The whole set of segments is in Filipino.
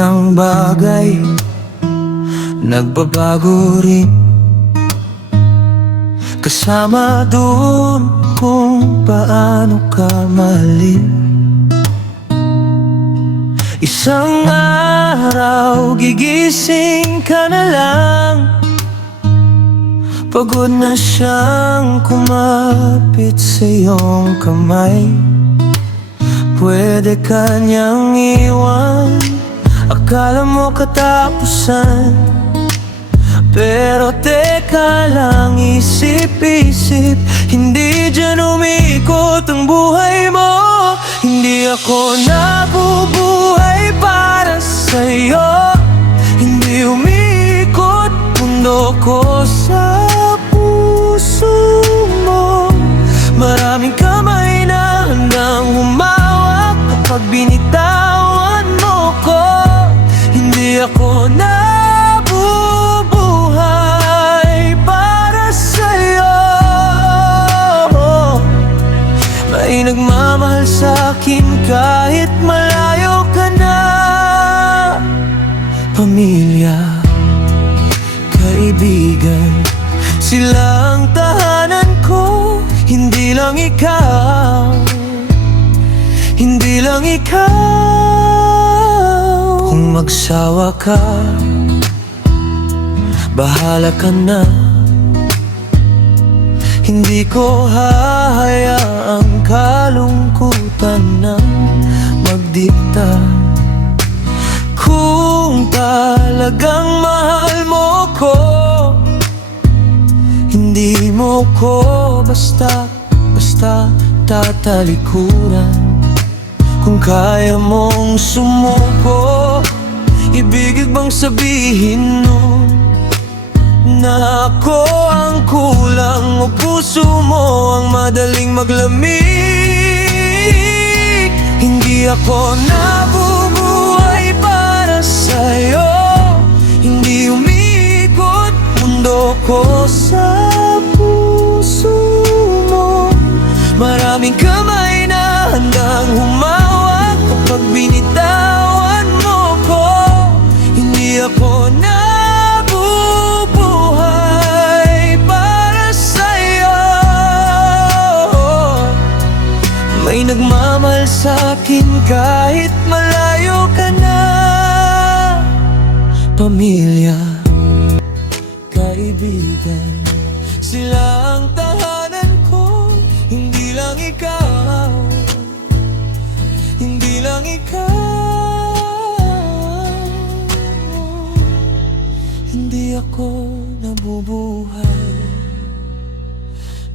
ng bagay nagbabago rin, kasama doon kung paano ka mahalin. Isang araw gigising ka na lang, pagod na siyang kumapit sa iyong kamay. Pwede ka niyang iwan, akala mo katapusan. Pero teka lang, isip-isip, hindi dyan umikot ang buhay mo. Hindi ako nabubuhay para sa'yo, hindi umikot mundo ko sa puso mo. Maraming kamay na handang humawak kapag binitawan mo ko. Hindi ako nabubuhay para sa'yo. May nagmamahal sa'kin kahit malayo ka na. Pamilya, kaibigan, sila ang tahanan ko. Hindi lang ikaw, hindi lang ikaw. Kung magsawa ka, bahala ka na. Hindi ko hahayaang kalungkutan na magdikta. Kung talagang mahal mo ko, hindi mo ko basta tatalikuran. Kung kaya mong sumuko, ibig bang sabihin nun na ako ang kulang o puso mo ang madaling maglamig? Hindi ako nabubuhay para sa'yo, hindi umikot mundo ko sa puso mo. Maraming kamay na handang humawak kapag binitawan mo ko. Hindi ako nabubuhay para sa'yo. May nagmamahal sa'kin kahit malayo ka na. Pamilya, kaibigan, sila ang tahanan ko. Hindi lang ikaw, hindi lang ikaw. Hindi ako nabubuhay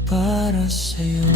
para sa'yo.